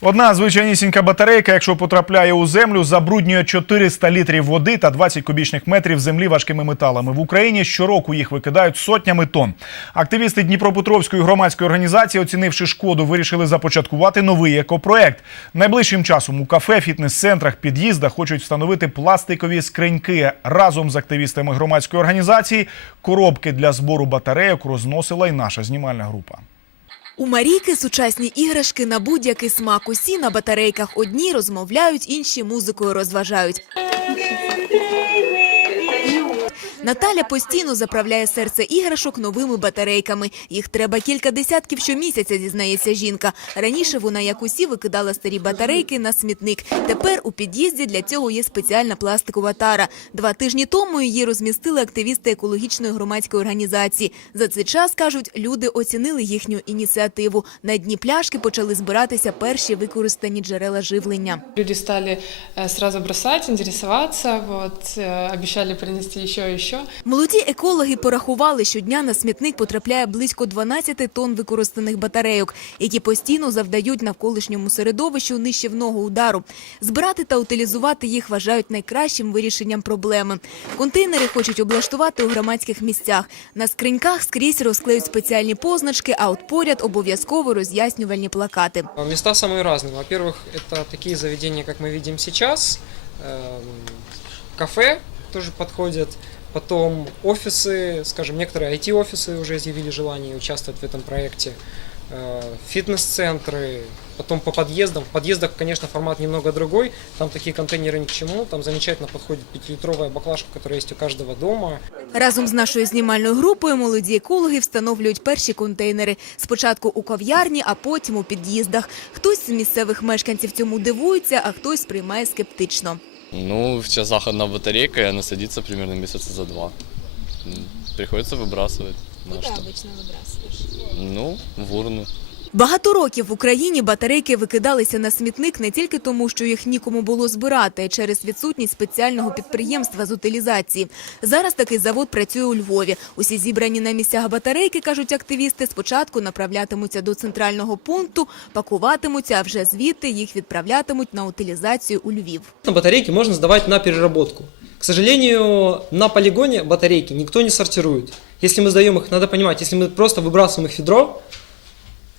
Одна звичайнісінька батарейка, якщо потрапляє у землю, забруднює 400 літрів води та 20 кубічних метрів землі важкими металами. В Україні щороку їх викидають сотнями тонн. Активісти Дніпропетровської громадської організації, оцінивши шкоду, вирішили започаткувати новий екопроект. Найближчим часом у кафе, фітнес-центрах, під'їздах хочуть встановити пластикові скриньки. Разом з активістами громадської організації коробки для збору батарейок розносила й наша знімальна група. У Марійки сучасні іграшки на будь-який смак. Усі на батарейках одні розмовляють, інші музикою розважають. Наталя постійно заправляє серце іграшок новими батарейками. Їх треба кілька десятків щомісяця, зізнається жінка. Раніше вона, як усі, викидала старі батарейки на смітник. Тепер у під'їзді для цього є спеціальна пластикова тара. Два тижні тому її розмістили активісти екологічної громадської організації. За цей час, кажуть, люди оцінили їхню ініціативу. На дні пляшки почали збиратися перші використані джерела живлення. Люди стали э, сразу бросать, интересоваться, вот, э, обещали принести еще и еще. Молоді екологи порахували, щодня на смітник потрапляє близько 12 тонн використаних батарейок, які постійно завдають навколишньому середовищу нищівного удару. Збирати та утилізувати їх вважають найкращим вирішенням проблеми. Контейнери хочуть облаштувати у громадських місцях. На скриньках скрізь розклеють спеціальні позначки, а от поряд обов'язково роз'яснювальні плакати. Места самые разные. Во-первых, это такие заведения, как мы видим сейчас. Эм, Кафе тоже подходят. Потом офисы, скажем, некоторые IT-офисы уже изъявили желание участвовать в этом проекте. Э, Фитнес-центры. Потом по подъездам. В подъездах, конечно, формат немного другой. Там такие контейнеры ни к чему. Там замечательно подходит 5-литровая баклажка, которая есть у каждого дома. Разом з нашою знімальною групою молоді екологи встановлюють перші контейнери. Спочатку у кав'ярні, а потім у під'їздах. Хтось з місцевих мешканців цьому дивується, а хтось сприймає скептично. Ну, сейчас заходная батарейка, и она садится примерно месяца за два. Приходится выбрасывать. На что? обычно выбрасываешь? Ну, в урну. Багато років в Україні батарейки викидалися на смітник не тільки тому, що їх нікому було збирати, а й через відсутність спеціального підприємства з утилізації. Зараз такий завод працює у Львові. Усі зібрані на місцях батарейки, кажуть активісти, спочатку направлятимуться до центрального пункту, пакуватимуться, а вже звідти їх відправлятимуть на утилізацію у Львів. Батарейки можно сдавать на переработку. К сожалению, на полигоне батарейки никто не сортирует. Если мы сдаем их, надо понимать, если мы просто выбрасываем их в ведро,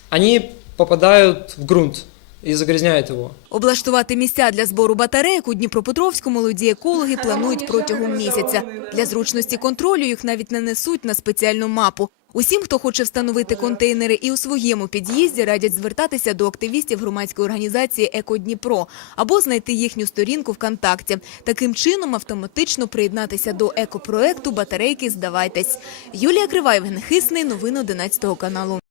они попадают в грунт и загрязняют его. Облаштувати місця для збору батарейок у Дніпропетровську молоді екологи планують протягом місяця. Для зручності контролю їх навіть нанесуть на спеціальну мапу. Усім, хто хоче встановити контейнери і у своєму під'їзді, радять звертатися до активістів громадської організації «Еко-Дніпро» або знайти їхню сторінку ВКонтакті. Таким чином автоматично приєднатися до екопроекту «Батарейки здавайтесь». Юлія Кривай, Євген Хисний, новини 11 каналу.